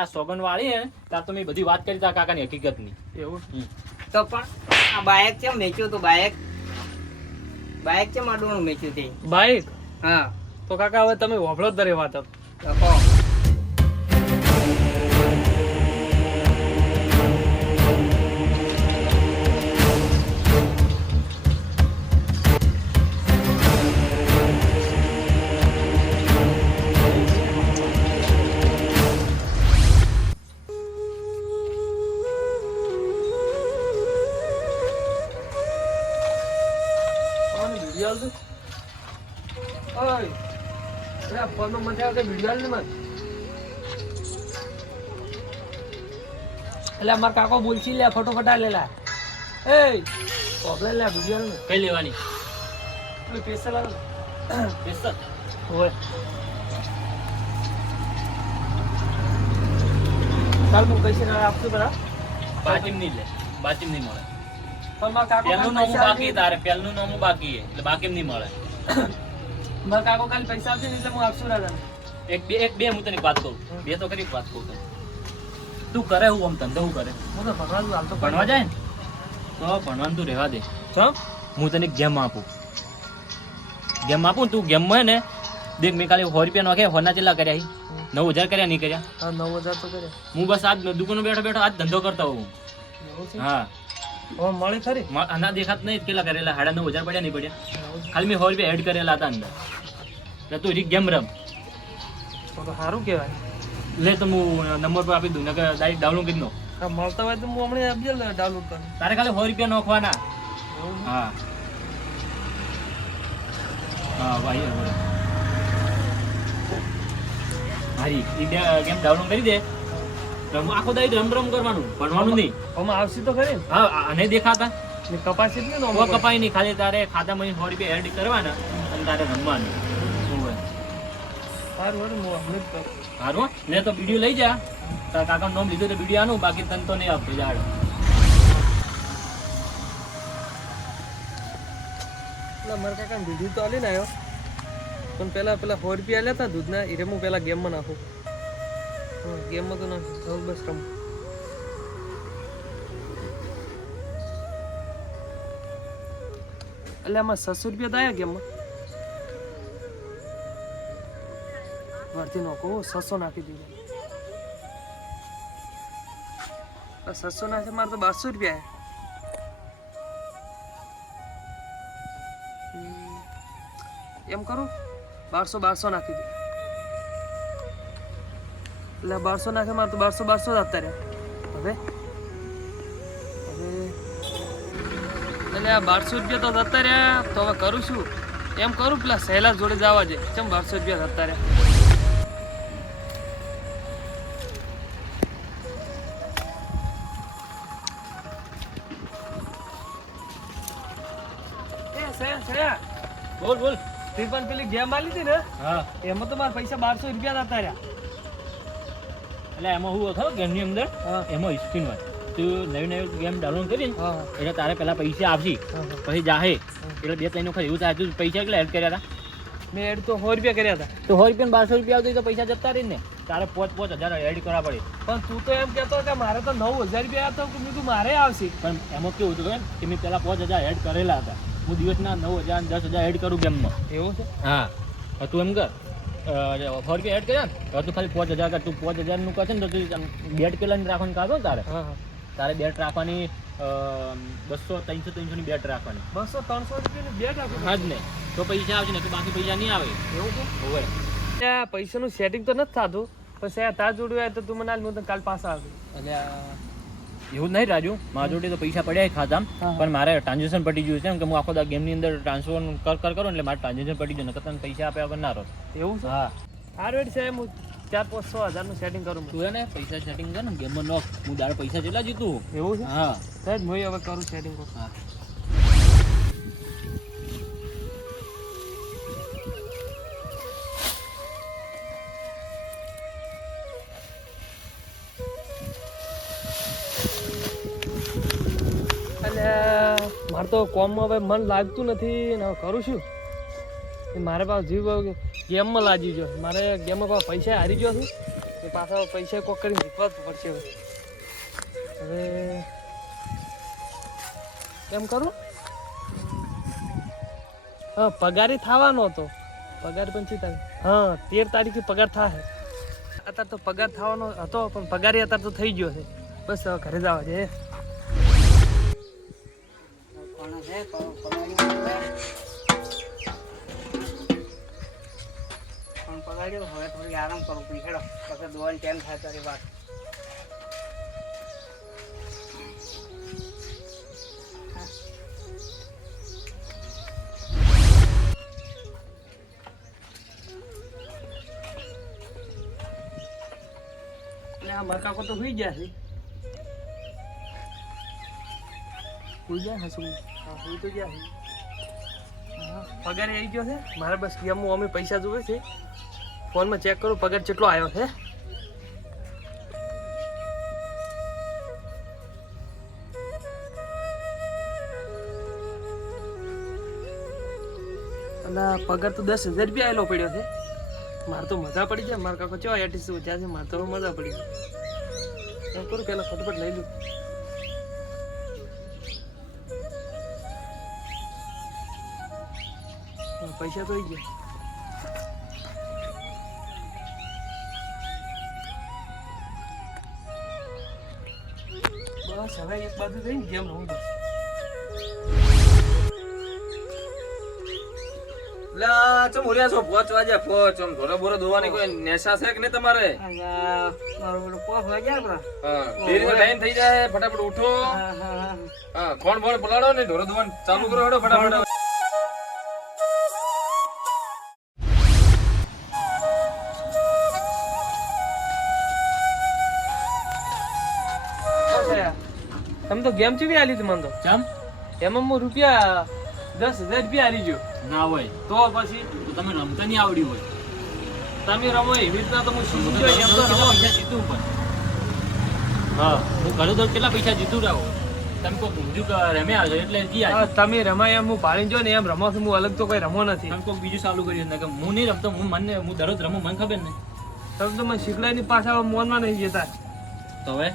આ સોગન વાળી હે ત્યાં તો મેં બધી વાત કરી તા કાકાની હકીકતની. એવું તો પણ આ બાઇક કેમ વેચ્યું તું? બાઇક કેમ આડું વેચ્યું તે? બાઈક હા તો કાકા હવે તમે હોભળો જ દરે વાત તો કહો. એટલે અમાર કાકો બોલશી લે ફટોફટ આ લેલા એ પ્રોબ્લેમ લે વિડિયો ને કઈ લેવાની? પેસલ આવે પેસલ ઓય ચાલ હું કઈસે આપતો બરા બાચીમ નહીં લે, બાચીમ નહીં મળે. પણ માર કાકો પહેલું નામ બાકી તારે, પહેલું નામ બાકી હે એટલે બાકીમ નહીં મળે. માર કાકો કાલ પૈસા આવશે ને એટલે હું આપશું રાજા એક બે હું તને એક વાત કહું, બે તો કરી વાત કહું તને. તું કરે હું આમ ધંધો હું કરે? હું તો ભણવા હાલ તો ભણવા જાય ને તો ભણવાનું તું રહેવા દે. ચમ હું તને ગેમ આપું ને તું ગેમમાં ને દેખ મેં ખાલી 100 રૂપિયા નાખ્યા, હોના ચેલા કર્યા 9,000 કર્યા નહીં કર્યા? હા 9,000 તો કરે હું બસ આજ દુકાન બેઠો આજ ધંધો કરતા હોઉં. હા ઓ મળી ખરી આના દેખાત નહીં કેટલા કરેલા? 9,500 પડ્યા નહીં પડ્યા? ખાલી મેં 100 રૂપિયા એડ કરેલા હતા અંદર. એટલે તું ગેમ રમ તો સારું કહેવાય. લે તો હું નંબર પર આપી દઉં ને ડાયરેક્ટ ડાઉનલોડ કરી દો. હા મળતા હોય તો હું હમણાં આપજે ડાઉનલોડ કરું. તારે ખાલી 100 રૂપિયા નાખવાના. હા હા ભાઈ હારી ગેમ ડાઉનલોડ કરી દે. આખો દાઈ રમ કરવાનું, ભણવાનું નહીં. આમાં આવશે તો ખરી હા આને દેખાતા ને કપાસી જ ને નો કપાઈ નહીં, ખાલી તારે ખાતામાં 100 રૂપિયા એડ કરવાના અને તારે રમવાનું. સારું હું હમણાં જ કરું. સારું લે તો વિડીયો લઈ જા. તારા કાકાનું નામ લીધું તો વિડીયો આનું, બાકી તને તો નહીં આપતો જાડ. મારા કાકા વિડીયો તો આલી ને આવ્યો પણ પેલા 100 રૂપિયા લેતા દૂધના એ હું પેલા ગેમમાં નાખું. ગેમમાં તો નાખું બસ રમ. એટલે આમાં 600 રૂપિયા તો આવ્યા ગેમમાં. વર્તી નાખો 600 નાખી દીધા. 600 નાખે મારે તો 1200 રૂપિયા એમ કરું 1200 નાખી દે. એટલે 1200 નાખે મારે તો 1200 જ આપતા રહ્યા. હવે એટલે આ 1200 રૂપિયા તો જતા રહ્યા. તો હવે કરું છું એમ કરું પેલા સહેલા જોડે જવા છે કેમ 1200 રૂપિયા જતા રહ્યા. બોલ તે પણ પેલી ગેમ આલી હતી ને હા એમાં તો મારા પૈસા 1200 રૂપિયા જતા રહ્યા. એટલે એમાં હું ખબર ગેમની અંદર એમાં સ્ક્રીન હોય તું નવી ગેમ ડાઉનલોડ કરી એટલે તારે પેલા પૈસા આવશે પછી જાહે એટલે 2-3 વખત એવું થાય. તું પૈસા કેટલા એડ કર્યા હતા? મેં એડ તો 100 રૂપિયા કર્યા હતા. તો 100 રૂપિયા 1200 રૂપિયા આવતી તો પૈસા જતા રહી ને. તારે 5,000 એડ કરવા પડે. પણ તું તો એમ કહેતો કે મારે તો 9,000 રૂપિયા હતા કે મેં મારે આવશે. પણ એમાં કેવું હતું કે મેં પેલા 5,000 એડ કરેલા હતા. હું દિવસના 9,000 10,000 એડ કરું ગેમમાં. એવું છે? હા તું એમ કર 100 રૂપિયા એડ કર્યા ને હવે તું ખાલી 5,000 કર. તું 5,000 નું કરશે ને તો તું બેટ કેટલાની રાખવાની કાઢો ને તારે તારે બેટ રાખવાની 200-300 ની બેટ રાખવાની. 200-300 રૂપિયાની બેટ રાખો. હા જ ને તો પૈસા આવશે ને કે બાકી પૈસા નહીં આવે. એવું છે? હોય ત્યાં પૈસાનું સેટિંગ તો નથી થતું પણ સાહેબ તાર જોડ્યું હોય તો તું મને હું તને કાલ પાછા આવી. એટલે એવું નહીં રાજુ, મારા જોડે તો પૈસા પડ્યા ખાતા પણ મારે ટ્રાન્ઝેક્શન પટી ગયું છે. કે હું આખો ગેમની અંદર ટ્રાન્સફર કરું એટલે મારે ટ્રાન્ઝેક્શન પટી ગયું ને તને પૈસા આપ્યા વગર ના રહો. એવું છે? હા સારું સાહેબ હું 4-500 હજારનું સેટિંગ કરું. તું એને પૈસા સેટિંગ કર ને ગેમમાં નોક. હું દાડે પૈસા જેટલા જીતું. એવું છે? હા સાહેબ હું હવે કરું સેટિંગ કરું. હા મારે તો કોમમાં હવે મન લાગતું નથી ને હવે કરું છું. મારે પાસે જીવ ગેમમાં લાગી ગયો. મારે ગેમમાં પૈસા હારી ગયો છું એ પાછા પૈસા કોક કરીને જીતવા જ પડશે હવે કેમ કરું હા પગારી થવાનો હતો પગાર પણ ચિંતા હા 13 તારીખે પગાર થાય અત્યારે તો પગાર થવાનો હતો પણ પગારી અત્યારે તો થઈ ગયો છે બસ હવે ઘરે જવા છે પગાડ્યો હવે થોડી આરામ કરું પીછેડો પછી દોવાની ટાઈમ થાય તારી વાત મારા કાકો તો સુઈ ગયા છે સુઈ ગયા હશે હા સુઈ તો ગયા છે પગાર આવી ગયો છે મારે બસ ગેમમાં અમે પૈસા જોવે છે ફોનમાં ચેક કરું પગાર કેટલો આવ્યો છે અને પગાર તો 10,000 રૂપિયા આવેલો પડ્યો છે મારે તો મજા પડી જાય મારા કાકો ચો એટીસી વધ્યા છે મારે તો મજા પડી ગઈ એમ કરું પેલા ફટફટ લઈ લઉં પૈસા તો આવી ગયા બસ હવે એક બાજુ જઈને ગેમ રમું બસ ચમ ઉર્યા છો પોચ વાગ્યા પોચ આમ ધોરો બોરો દોવાની કોઈ નેશા છે કે નહીં તમારે મારું બધું પોસ વાગ્યા આપણા હા ડેરીનો ટાઈમ થઈ જાય ફટાફટ ઉઠો હા કોણ બોણ પલાડો ને ઢોરો દોવાનું ચાલુ કરો હેડો ફટાફટ તમે તો ગેમ ચીવી આલી હતી મને તો ચમ એમાં હું રૂપિયા 10,000 રૂપિયા આલી ગયો ના હોય તો પછી તો તમે રમતા નહીં આવડ્યું હોય તમે રમો એવી રીતના તો હું શીખી હું ગયો એમ તો રમો પૈસા જીતું પણ હા હું ઘરે તો કેટલા પૈસા જીતું રહ્યો તમે કોઈ ઊંધું રમ્યા છો એટલે ગયા હા, તમે રમાય એમ હું ભાળીને જો ને એમ રમો છું હું અલગ તો કોઈ રમો નથી તમે કોઈ બીજું ચાલુ કર્યું ને કે હું નહીં રમતો હું દરરોજ રમું મને ખબર ને તમે તો મને શીખડાની પાછા મોનમાં નહીં જતા તો હવે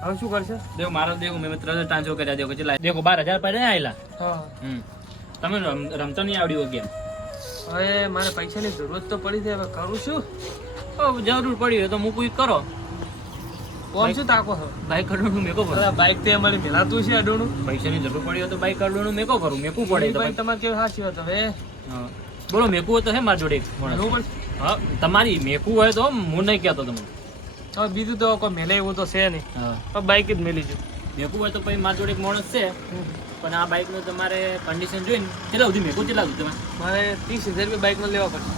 હવે શું કરશે દેખો મારો દેખો મેં 3,000 ટ્રાન્સફર કર્યા દેખો કેટલા દેખો 12,000 પડ્યા આયેલા હા તમે રમતો નહીં આવડ્યું ગેમ હવે મારે પૈસાની જરૂરત તો પડી છે હવે કરું શું જરૂર પડી હોય તો હું કોઈ કરો કોણ શું તાકો છો બાઈક કાઢવાનું મેકો ભરો બાઈક તે અમારી મેલાતું છે અડોણું પૈસાની જરૂર પડી હોય તો બાઈક કાઢવાનું મેકો કરું મેકવું પડે તો બાઈક તમારે કેવું હાસી હતો હવે હા. બોલો મેકવું હોય તો હે મારા જોડે એક માણસ. એવું પણ હા તમારી મેકવું હોય તો હું નહીં કહેતો તમને હવે બીજું તો કોઈ મેલે એવું તો છે નહીં હા હવે બાઈક જ મેલી જો મેકવું હોય તો પછી મારા જોડે એક માણસ છે પણ આ બાઈકનું તમારે કન્ડિશન જોઈને કેટલા સુધી મેકવું કેટલા સુધી તમે મારે 30,000 રૂપિયા બાઈકમાં લેવા પડશે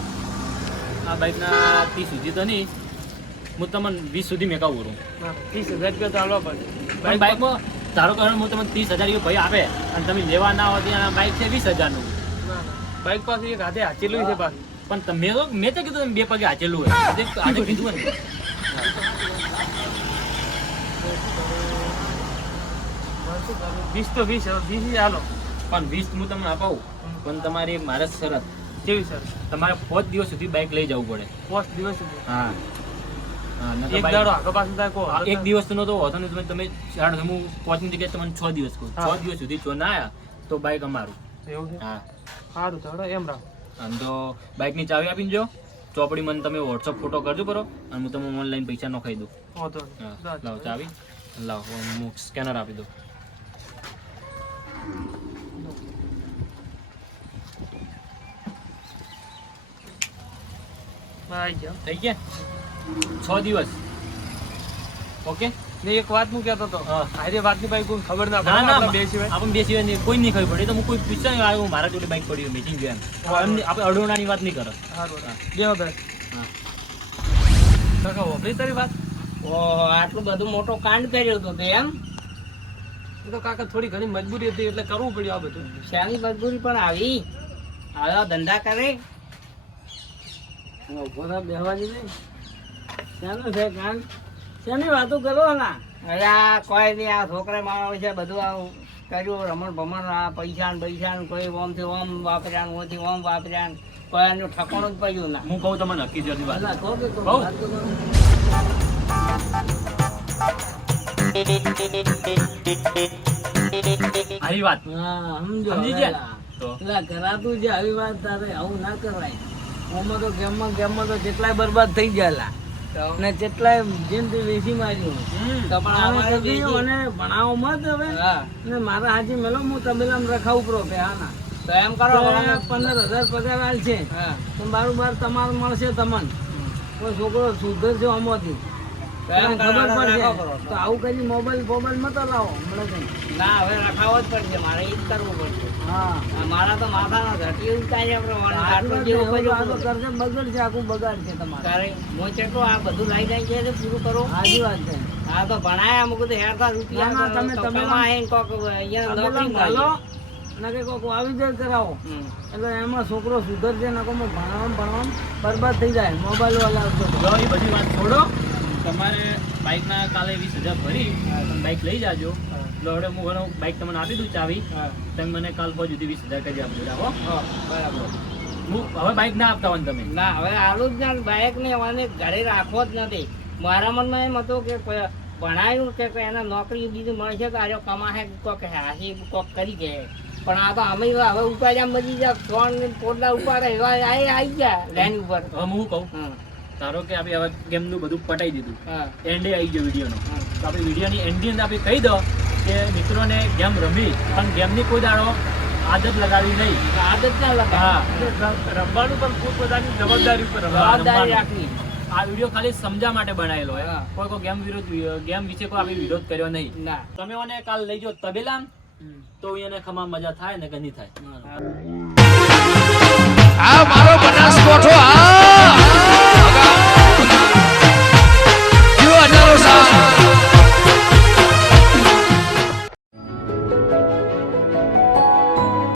આ બાઈકના 30 સુધી તો નહીં હું તમને 20 સુધી મેકાવું કરું 30,000 રૂપિયા તો હાલવા પડે પણ બાઈકમાં ધારો કે હું તમને 30,000 ભાઈ આપે અને તમે લેવા ના હોય ત્યાં બાઈક છે 20,000 નું બાઈક પાસે એક હાથે હાચેલું છે પાછું પણ તમે મેં તો કીધું તમે 2 પગે હાચેલું હોય આજે કીધું ને 20 તો 20 હાલો પણ 20 હું તમને અપાવું પણ તમારી મારે શરત કેવી સર તમારે 5 દિવસ સુધી બાઈક લઈ જવું પડે 5 દિવસ સુધી હા હા નકર એક બાઈક- દાડો આગળ પાછું થાય કો હા, એક દિવસ નો તો હોતો નહીં તમે 4 હું 5 ની જગ્યાએ તમને 6 દિવસ કહું 6 દિવસ સુધી જો ના આયા તો બાઈક અમારું એવું છે હા સારું તો એમ રાખો આમ તો બાઈકની ચાવી આપીને જો ચોપડી મને તમે વોટ્સઅપ ફોટો કરજો બરો અને હું તમને ઓનલાઈન પૈસા નખાઈ દઉં વાંધો હા નહીં. લાવો ચાવી લાવો હું સ્કેનર આપી દઉં આવી જાઓ થઈ ગયા 6 દિવસ ઓકે ને એક વાત હું કહેતો હતો હા. આરે વાતની ભાઈ કોઈ ખબર ના ના પડે ના આપણા બે સિવાય આપણે બે સિવાય નહીં, કોઈ નહીં ખબર પડે તો હું કોઈ પૂછતા નહીં આવ્યું મારા જોડે બાઈક પડ્યું મેચિંગ ગયો એમ આપણે અડોણાની વાત નહીં કરો સારું બેહો બેસ હા કાકા વાપરી તારી વાત ઓહો આટલું બધું મોટો કાંડ કર્યો તો તે એમ એ તો કાકા થોડી ઘણી મજબૂરી હતી એટલે કરવું પડ્યું આ બધું શાની મજબૂરી પણ આવી આવા ધંધા કરે ઉભો થા બેહવાની નહીં શાનું છે કાંડ શાની વાતો કરો ના અરે આ કોઈ નહીં આ છોકરા માણસ છે બધું આવું કર્યું રમણ ભમણ આ પૈસા ને કોઈ ઓમથી ઓમ વાપર્યા ને ઓમથી ઓમ વાપર્યા ને કોઈ એનું ઠકાણું જ પડ્યું ના હું કહું તમને હકીકતની વાત અલા, કહો કે કહો, કહું? વાત તો કરો. આવી વાત હા સમજો સમજી હવે ગયા? આ. તો પેલા કરાતું છે આવી વાત તારે આવું ના કરાય. આમાં તો ગેમમાં તો કેટલાય બરબાદ થઈ ગયેલા ને કેટલાય જિંદગી વેચી માર્યું. હમ. તો પણ અમારે વેચી. મને ભણાવો મત હવે ને મારા હાજી મેલો હું તબેલામાં રખાવું પ્રો પેહાના તો એમ કરો 15,000 પગાર આલ છે તો બાર તમારે મળશે તમને કોઈ છોકરો સુધરશે આમાંથી ખબર પડશે તો આવું કરી મોબાઈલ મત લાવો હમણાં કઈ. ના હવે રખાવો જ પડશે મારે ઈ જ કરવું પડશે હા મારા તો માથાનો ધટી ઉતાર્યા પ્રમાણે આટલું આ જેવું તો કર્યું કરશે બગડશે આખું બગાડશે તમારે. તારે હું ચેટલો આ બધું લાઈ જાય છે પૂરું કરો સાચી વાત છે. આ તો ભણાયા અમુક તો હેરતા રૂપિયા ના, તમે તો તબેલા- કમાય ને કોક અહીંયા નોકરી હાલો મળે ને કે કોક વાવીદર કરાવો એટલે એમાં છોકરો સુધરશે ને કોમાં ભણવામાં બરબાદ થઈ જાય મોબાઈલ વાળા આવતો જો એ બધી વાત છોડો. તમારે બાઇકના કાલે 20,000 ભરી તમે બાઇક લઈ જાજો. એટલે હવે હું ઘણો બાઇક તમને આપી દઉં ચાવી. તમે મને કાલ પહોંચ સુધી 20,000 કરી આપજો. હો બરાબર હું હવે બાઇક ના આપતા હોય ને તમે. ના હવે આલું જ ના બાઇક ને મને ઘરે રાખવો જ નથી. મારા મનમાં એમ હતું કે ભણાયું કે એને નોકરી બીજું મળશે તો આજે કમાશે કોક હાસી કોક કરી ગયા પણ આ તો અમે હવે ઉપાડ્યા મજી જાય ત્રણ પોટલા ઉપાડે એવા આવી ગયા લાઈન ઉપર હવે હું કહું ધારો કે આપણે હવે ગેમનું બધું પટાઈ દીધું, એન્ડે આવી ગયો વિડીયોનો, તો આપણે વિડીયોની એન્ડની અંદર આપણે કહી દો કે મિત્રોને ગેમ રમી પણ ગેમની કોઈ દાડો આદત લગાડવી નહીં. આદત ના લગાડ હા, રમવાનું પણ પોતપોતાની જવાબદારી ઉપર જવાબદારી રાખવી. આ વિડીયો ખાલી સમજા માટે બનાવેલો હોય. હા. કોઈ ગેમ વિશે કોઈ આપણે વિરોધ કર્યો નહીં. ના તમે મને કાલ લઈ જાઓ તબેલા તો એને ખમા મજા થાય ને કે નહીં થાય. હા.